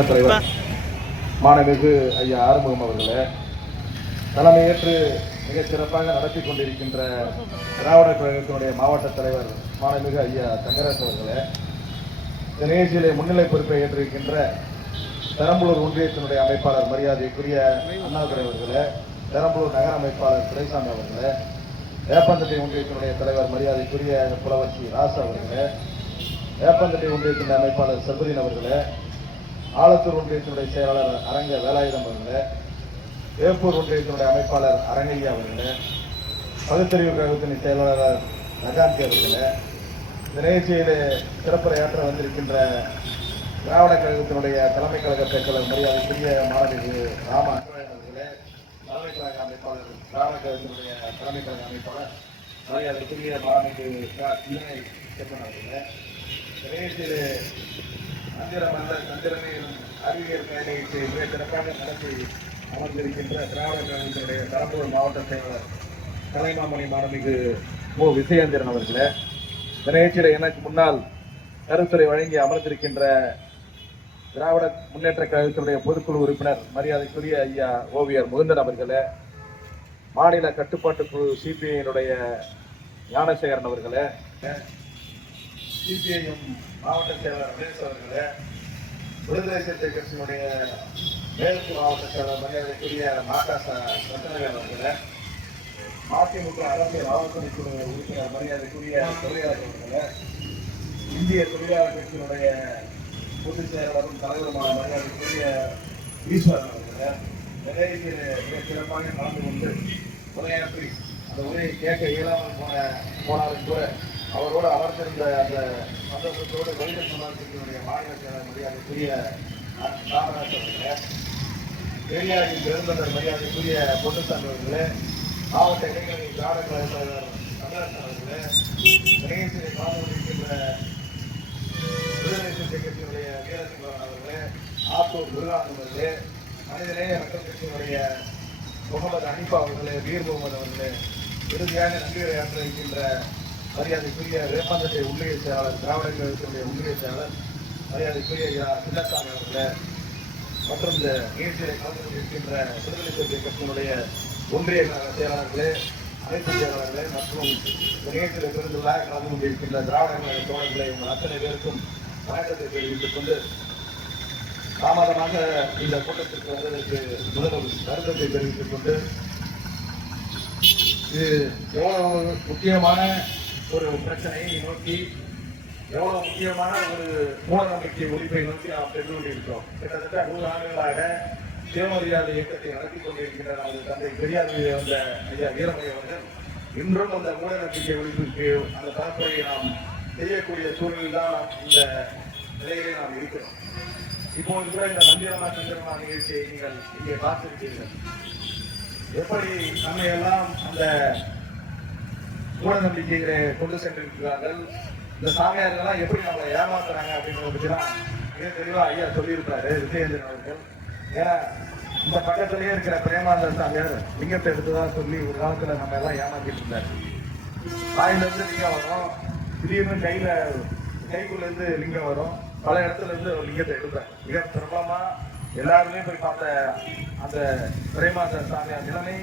தலைவர் மாண்புமிகு ஐயா ஆறுமுகம் அவர்களே, தலைமையேற்று மிகச் சிறப்பாக நடத்தி கொண்டிருக்கின்ற திராவிட கழகத்தினுடைய மாவட்ட தலைவர் மாண்புமிகு ஐயா தங்கராஜ் அவர்களே, இந்த நிகழ்ச்சியிலே முன்னிலை பொறுப்பை ஏற்றிருக்கின்ற பெரம்பலூர் ஒன்றியத்தினுடைய அமைப்பாளர் மரியாதைக்குரிய அண்ணாதுரை அவர்களே, பெரம்பலூர் நகர அமைப்பாளர் துரைசாமி அவர்களே, வேப்பந்தட்டை ஒன்றியத்தினுடைய தலைவர் மரியாதைக்குரிய புலவர் சி ராசா அவர்களே, வேப்பந்தட்டை ஒன்றியத்தினுடைய அமைப்பாளர் சர்பதீன் அவர்களே, ஆலத்தூர் ஒன்றியத்தினுடைய செயலாளர் அரங்க வேலாயுதம் அவர்களே, வேப்பூர் ஒன்றியத்தினுடைய அமைப்பாளர் அரங்கையா அவர்களே, பகுத்தறிவு கழகத்தின் செயலாளர் நகாந்தி அவர்களே, இந்த நிகழ்ச்சியிலே சிறப்புரையாற்ற வந்திருக்கின்ற திராவிட கழகத்தினுடைய தலைமை கழக பேச்சாளர் மரியாதைக்குரிய மாணவிகு ராம அவர்களே, தலைமை கழக அமைப்பாளர் திராவிட கழகத்தினுடைய தலைமை கழக அமைப்பாளர் மரியாதைக்குரிய மாணவிகு செப்பன் அவர்களே, இந்த நிகழ்ச்சியிலே சந்திரமே அறிவியல் நிகழ்ச்சியை மிக சிறப்பாக நடத்தி அமர்ந்திருக்கின்ற திராவிட கழகத்தினுடைய பெரம்பலூர் மாவட்ட செயலாளர் கலைமாமணி மாணவிகு மு விஜயேந்திரன் அவர்களே, இந்த நிகழ்ச்சியில எனக்கு முன்னால் கருத்துரை வழங்கி அமர்ந்திருக்கின்ற திராவிட முன்னேற்ற கழகத்தினுடைய பொதுக்குழு உறுப்பினர் மரியாதைக்குரிய ஐயா ஓவியர் முகுந்தன் அவர்களே, மாநில கட்டுப்பாட்டு குழு சிபிஐனுடைய ஞானசேகரன் அவர்களே, சிபிஐஎம் மாவட்ட செயலாளர் ரமேஷ் அவர்களே, விடுதலை சிறுத்தை கட்சியினுடைய மேற்கு மாவட்ட செயலாளர் மரியாதைக்குரிய ரத்னவேல் அவர்களே, மதிமுக அரசியல் ஆலோசனை குழு உறுப்பினர் மரியாதைக்குரிய தொழிலாளர் அவர்களே, இந்திய தொழிலாளர் கட்சியினுடைய பொதுச் செயலாளரும் தலைவருமான மரியாதைக்குரிய ஈஸ்வரன் அவர்களே, நிலையத்தில் மிக சிறப்பாக கலந்து கொண்டு உரையாற்றி அந்த உரையை கேட்க இயலாமல் போனாலும் கூட அவரோடு அமர்ந்திருந்த அந்த சந்தோஷத்தோடு வெளியில் சமாளித்தினுடைய மாநில செயலர் மரியாதைக்குரிய ராமராஜ் அவர்களே, பெரியாரின் பெருந்தவர் மரியாதைக்குரிய பொன்னுசாமி அவர்களே, மாவட்ட இளைஞரணி திராவிட கழக தலைவர் தமிழரசன் அவர்களே, நிலையத்திலே கலந்து கொண்டிருக்கின்ற விடுதலை சிறுத்தை கட்சியினுடைய வீரசிங்கவன் அவர்களே, ஆத்தூர் முருகானந்தம் அவர்களே, மனிதநேய மக்கள் கட்சியினுடைய முகமது அனிஃபா அவர்களே, வீர் முகமது அவர்களே, இறுதியாக நன்றியுரையாற்ற இருக்கின்ற மரியாதைக்குரிய வேப்பந்தட்டை ஒன்றிய செயலாளர் திராவிட கழகத்தினுடைய ஒன்றிய செயலாளர் மரியாதைக்குரிய சின்னசாமி அவர்களே, மற்றும் இந்த நிகழ்ச்சியை கலந்து கொண்டிருக்கின்ற விடுதலை சிறுத்தை கட்சியினுடைய ஒன்றிய செயலாளர்களே, அமைப்பு செயலாளர்களே மற்றும் இந்த நிகழ்ச்சியில் பெருந்துள்ளாக கலந்து கொண்டிருக்கின்ற திராவிட கழக தோழர்களை உங்கள் அத்தனை பேருக்கும் வணக்கத்தை தெரிவித்துக் கொண்டு தாமதமாக இந்த கூட்டத்திற்கு வந்ததற்கு முதல் வருத்தத்தை தெரிவித்துக் கொண்டு இது எவ்வளவு முக்கியமான ஒரு பிரச்சனையை நோக்கி எவ்வளவு முக்கியமான ஒரு மூட நம்பிக்கை ஒழிப்பை நோக்கி நாம் சென்று கொண்டிருக்கிறோம். கிட்டத்தட்ட 100 ஆண்டுகளாக சுயமரியாதை இயக்கத்தை நடத்தி கொண்டிருக்கின்ற நமது தந்தை பெரியார் மீது வந்த ஐயா வீரமணி அவர்கள் இன்றும் அந்த மூட நம்பிக்கை ஒழிப்புக்கு அந்த பரப்புரையை நாம் செய்யக்கூடிய சூழலில் தான் நாம் இந்த நிலையிலே நாம் இருக்கிறோம். இப்போது கூட இந்த மந்திரமா சந்திரமா நிகழ்ச்சியை நீங்கள் இங்கே பார்த்திருக்கிறீர்கள். எப்படி நம்மை எல்லாம் அந்த மூட நம்பிக்கைகளை கொண்டு சென்றிருக்கிறார்கள், இந்த சாமியார்கள்லாம் எப்படி நம்மளை ஏமாத்துறாங்க அப்படின்றத பற்றிலாம் மிக தெளிவா ஐயா சொல்லியிருப்பாரு விஜயேந்திரன் அவர்கள். ஏன்னா இந்த பக்கத்திலேயே இருக்கிற பிரேமானந்த சாமியார் லிங்கத்தை எடுத்துதான் சொல்லி ஒரு காலத்துல நம்ம எல்லாம் ஏமாத்திட்டு இருந்தாரு. வாயிலிருந்து லிங்கம் வரும், திடீர்னு கைக்குள்ள இருந்து லிங்கம் வரும், பல இடத்துல இருந்து ஒரு லிங்கத்தை எடுப்பார். மிக பிரபலமா எல்லாருமே போய் பார்த்த அந்த பிரேமானந்த சாமியார் நிலைமை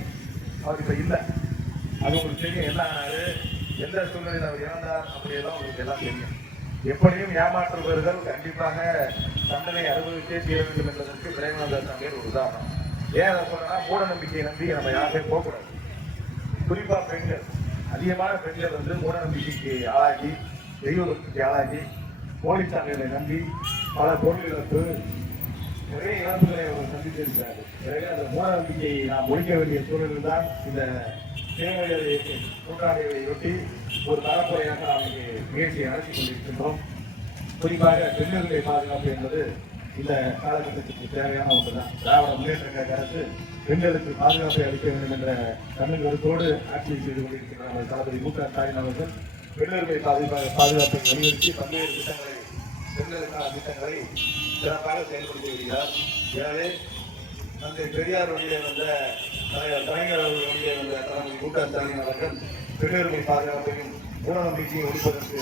அவர் இப்ப இல்லை. அது உங்களுக்கு தெரியும், என்ன ஆனாரு, எந்த சூழ்நிலையில் அவர் இறந்தார் அப்படியெல்லாம் உங்களுக்கு எல்லாம் தெரியும். எப்படியும் ஏமாற்றுபவர்கள் கண்டிப்பாக தண்டனை அனுபவித்தே தீர வேண்டும் என்பதற்கு பிரேமானந்த சாமியார் ஒரு உதாரணம். ஏன் அதை சொல்றேன்னா, மூட நம்பிக்கையை நம்பி நம்ம யாருமே போகக்கூடாது. குறிப்பா பெண்கள், அதிகமான பெண்கள் வந்து மூட நம்பிக்கைக்கு ஆளாகி தெய்வ பக்திக்கு ஆளாகி போலீசாமிகளை நம்பி பல பொருள் இழப்பு நிறைய இழப்புகளை அவர் சந்தித்திருக்கிறார். எனவே அந்த மூட நம்பிக்கையை நாம் ஒழிக்க வேண்டிய சூழலில் தான் இந்த சுயமரியாதை நூற்றாண்டை ஒட்டி ஒரு தரப்புறையாக நாம் இங்கே முயற்சியை நடத்தி கொண்டிருக்கின்றோம். குறிப்பாக பெண்களுடைய பாதுகாப்பு என்பது இந்த காலகட்டத்திற்கு தேவையான ஒன்றுதான். திராவிட முன்னேற்ற கழக அரசு பெண்களுக்கு பாதுகாப்பை அளிக்க வேண்டும் என்ற கண்ணுங்கருத்தோடு ஆட்சியை செய்து கொண்டிருக்கின்ற தளபதி மு.க.ஸ்டாலின் அவர்கள் பெண்களுடைய பாதுகாப்பை வலியுறுத்தி பல்வேறு திட்டங்களை, பெண்களுக்கான திட்டங்களை சிறப்பாக செயல்படுத்தி வருகிறார். எனவே தந்தை பெரியார் வழியிலே வந்த கலைஞர் அவர்கள் வழியிலே வந்த தளபதி மு.க.ஸ்டாலின் அவர்கள் பெண்களுடைய பாதுகாப்பையும் மூட நம்பிக்கையை ஒழிப்பதற்கு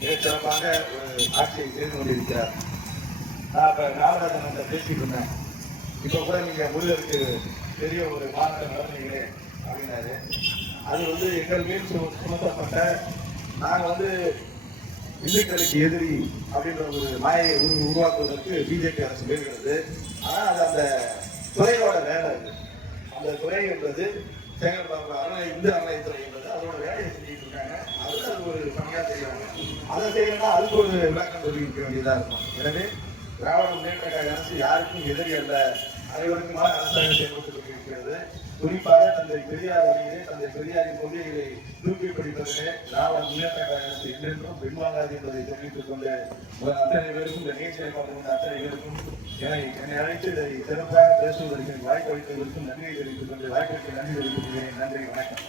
மிகச் சிறப்பாக ஒரு ஆட்சியை செய்து கொண்டிருக்கிறார். நான் இப்ப காமராஜன் பேசிட்டு இருந்தேன். இப்ப கூட நீங்க முருகருக்கு பெரிய ஒரு மாநாடு நடந்தீங்களே அப்படின்னாரு. அது வந்து எங்கள் மீது சுமத்தப்பட்ட நாங்க வந்து இந்துக்களுக்கு எதிரி அப்படின்ற ஒரு மாயை உருவாக்குவதற்கு பிஜேபி அரசு முயல்கிறது. ஆனா அது அந்த துறையோட வேலை. அது அந்த துறை என்பது இந்து அறநிலையத்துறை என்பது அதோட வேலையை செஞ்சுட்டு இருக்காங்க. அதுல அது ஒரு பணியா செய்யறாங்க. அதை செய்யணும்னா அதுக்கு ஒரு விளக்கம் தெரிவிக்க வேண்டியதா இருக்கும். எனவே திராவிட முன்னேற்ற கழக அரசு யாருக்கும் எதிரி அல்ல, அனைவருக்குமான அரசாங்கம் செயல்பட்டுக் கொண்டிருக்கிறது. குறிப்பாக தந்தை பெரியார் வழியிலே தந்தை பெரியாரின் கொள்கைகளை தூக்கி பிடிப்பதிலே திராவிட முன்னேற்ற கழக அரசு என்றென்றும் பின்வாங்காது என்பதை தெரிவித்துக் கொண்டு அத்தனை பேருக்கும் இந்த நிகழ்ச்சியை பார்க்கின்ற அத்தனை பேருக்கும் என்னை அழைத்து இதை சிறப்பாக பேசுவதற்கு வாய்ப்பு அளித்ததற்கும் நன்றியை தெரிவித்துக் கொண்டு வாய்ப்புக்கு நன்றி தெரிவித்துக் கொள்கிறேன். நன்றி, வணக்கம்.